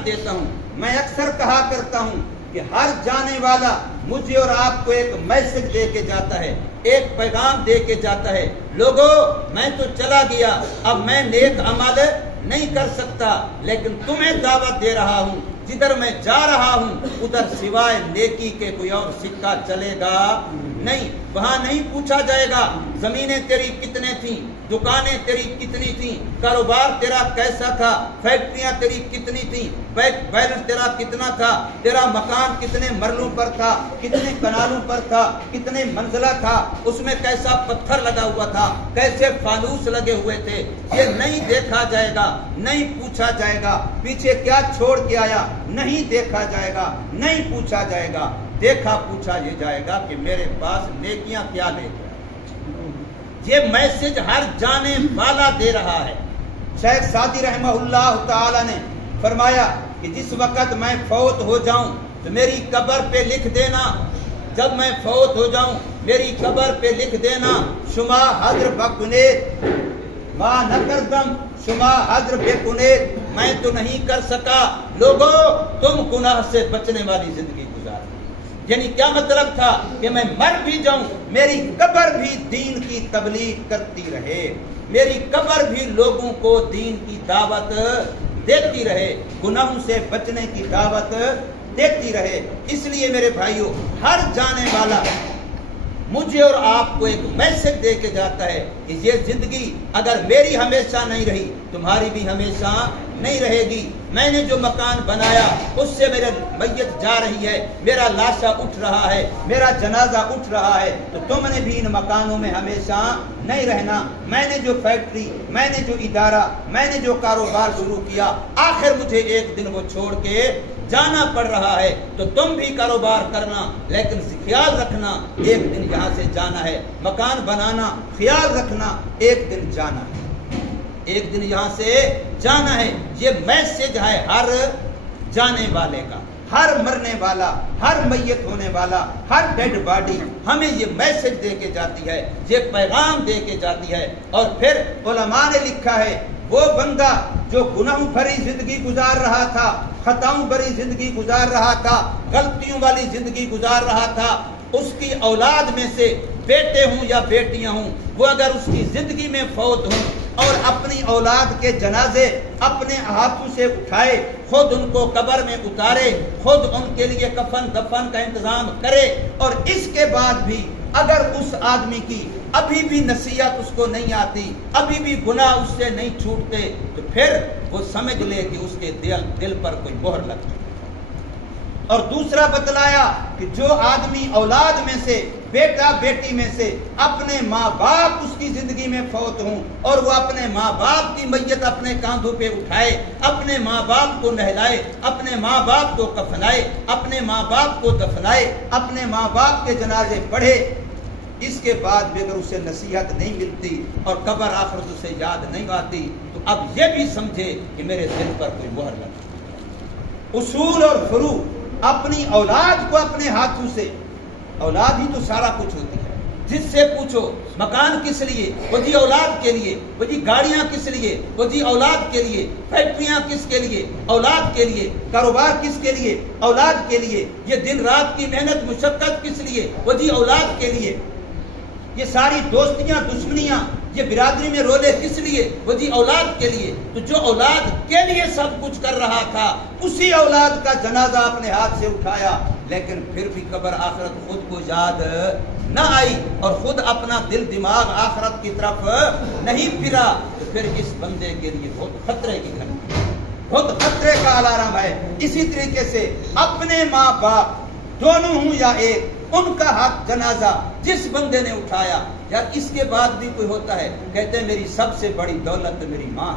بشارت دیتا ہوں. میں اکثر کہا کرتا ہوں کہ ہر جانے والا مجھے اور آپ کو ایک میسج دے کے جاتا ہے, ایک پیغام دے کے جاتا ہے. لوگوں, میں تو چلا گیا, اب میں نیک عمل نہیں کر سکتا, لیکن تمہیں دعوت دے رہا ہوں, جدھر میں جا رہا ہوں ادھر سوائے نیکی کے کوئی اور سکہ چلے گا نہیں. وہاں نہیں پوچھا جائے گا زمینیں تیری کتنے تھیں, دکانیں تیری کتنی تھیں, کاروبار تیرا کیسا تھا, فیکٹریاں تیری کتنی تھیں, بیلنس تیرا کتنا تھا, تیرا مکان کتنے مرلوں پر تھا, کتنے کنالوں پر تھا, کتنے منزلہ تھا, اس میں کیسا پتھر لگا ہوا تھا, کیسے فانوس لگے ہوئے تھے. یہ نہیں دیکھا جائے گا, نہیں پوچھا جائے گا. پیچھے کیا چھوڑ کے آیا نہیں دیکھا جائے گا, نہیں پوچھا جائے گا. دیکھا پوچھا یہ جائے گا کہ میرے پاس نیکیاں کیا لے گا. یہ میسج ہر جانے والا دے رہا ہے. شیخ سعدی رحمہ اللہ تعالی نے فرمایا کہ جس وقت میں فوت ہو جاؤں تو میری قبر پہ لکھ دینا, جب میں فوت ہو جاؤں میری قبر پہ لکھ دینا, شما حضر بکنید ما نکردم شما حضر بکنید, میں تو نہیں کر سکا, لوگوں تم گناہ سے بچنے والی زندگی گزار. یعنی کیا مطلب تھا کہ میں مر بھی جاؤں میری قبر بھی دین کی تبلیغ کرتی رہے, میری قبر بھی لوگوں کو دین کی دعوت دیتی رہے, گناہوں سے بچنے کی دعوت دیتی رہے. اس لیے میرے بھائیوں, ہر جانے والا مجھے اور آپ کو ایک میسج دے کے جاتا ہے کہ یہ زندگی اگر میری ہمیشہ نہیں رہی تمہاری بھی ہمیشہ نہیں رہے گی. میں نے جو مکان بنایا اس سے میرا میت جا رہی ہے, میرا لاشا اٹھ رہا ہے, میرا جنازہ اٹھ رہا ہے, تو تم نے بھی ان مکانوں میں ہمیشہ نہیں رہنا. میں نے جو فیکٹری, میں نے جو ادارہ, میں نے جو کاروبار شروع کیا, آخر مجھے ایک دن وہ چھوڑ کے جانا پڑ رہا ہے. تو تم بھی کاروبار کرنا, لیکن خیال رکھنا ایک دن یہاں سے جانا ہے. مکان بنانا, خیال رکھنا ایک دن جانا ہے, ایک دن یہاں سے جانا ہے. یہ میسج ہے ہر جانے والے کا, ہر مرنے والا, ہر میت ہونے والا, ہر ڈیڈ باڈی ہمیں یہ میسج دے کے جاتی ہے, یہ پیغام دے کے جاتی ہے. اور پھر علماء نے لکھا ہے وہ بندہ جو گناہوں بھری زندگی گزار رہا تھا, خطاؤں بھری زندگی گزار رہا تھا, غلطیوں والی زندگی گزار رہا تھا, اس کی اولاد میں سے بیٹے ہوں یا بیٹیاں ہوں, وہ اگر اس کی زندگی میں فوت ہوں اور اپنی اولاد کے جنازے اپنے ہاتھوں سے اٹھائے, خود ان کو قبر میں اتارے, خود ان کے لیے کفن دفن کا انتظام کرے, اور اس کے بعد بھی اگر اس آدمی کی ابھی بھی نصیحت اس کو نہیں آتی, ابھی بھی گناہ اس سے نہیں چھوٹتے, تو پھر وہ سمجھ لے کہ اس کے دل پر کوئی مہر لگتی. اور دوسرا بتلایا کہ جو آدمی اولاد میں سے, بیٹا بیٹی میں سے اپنے ماں باپ اس کی زندگی میں فوت ہوں, اور وہ اپنے ماں باپ کی میت اپنے کاندھوں پہ اٹھائے, اپنے ماں باپ کو نہلائے, اپنے ماں باپ کو کفنائے, اپنے ماں باپ کو دفنائے, اپنے ماں باپ کے جنازے پڑھے, اس کے بعد بھی اگر اسے نصیحت نہیں ملتی اور قبر آخرت اسے یاد نہیں آتی, تو اب یہ بھی سمجھے کہ میرے دل پر کوئی مہر لگی. اصول اور فروع اپنی اولاد کو اپنے ہاتھوں سے, اولاد ہی تو سارا کچھ ہوتی ہے. جس سے پوچھو مکان کس لیے, وہ جی اولاد کے لیے, وہ جی گاڑیاں کس لیے, وہ جی اولاد کے لیے, فیکٹریاں کس کے لیے, اولاد کے لیے, کاروبار کس کے لیے, اولاد کے لیے, یہ دن رات کی محنت مشقت کس لیے, وہ جی اولاد کے لیے, یہ ساری دوستیاں دشمنیاں, یہ برادری میں رولے کس لیے, وہ جی اولاد کے لیے. تو جو اولاد کے لیے سب کچھ کر رہا تھا, اسی اولاد کا جنازہ اپنے ہاتھ سے اٹھایا, لیکن پھر بھی قبر آخرت خود کو یاد نہ آئی, اور خود اپنا دل دماغ آخرت کی طرف نہیں پھرا, تو پھر اس بندے کے لیے بہت خطرے کی گھنٹی, بہت خطرے کا الارم ہے. اسی طریقے سے اپنے ماں باپ دونوں ہوں یا ایک, ان کا حق جنازہ جس بندے نے اٹھایا, یار اس کے بعد بھی کوئی ہوتا ہے, کہتے ہیں میری سب سے بڑی دولت میری ماں,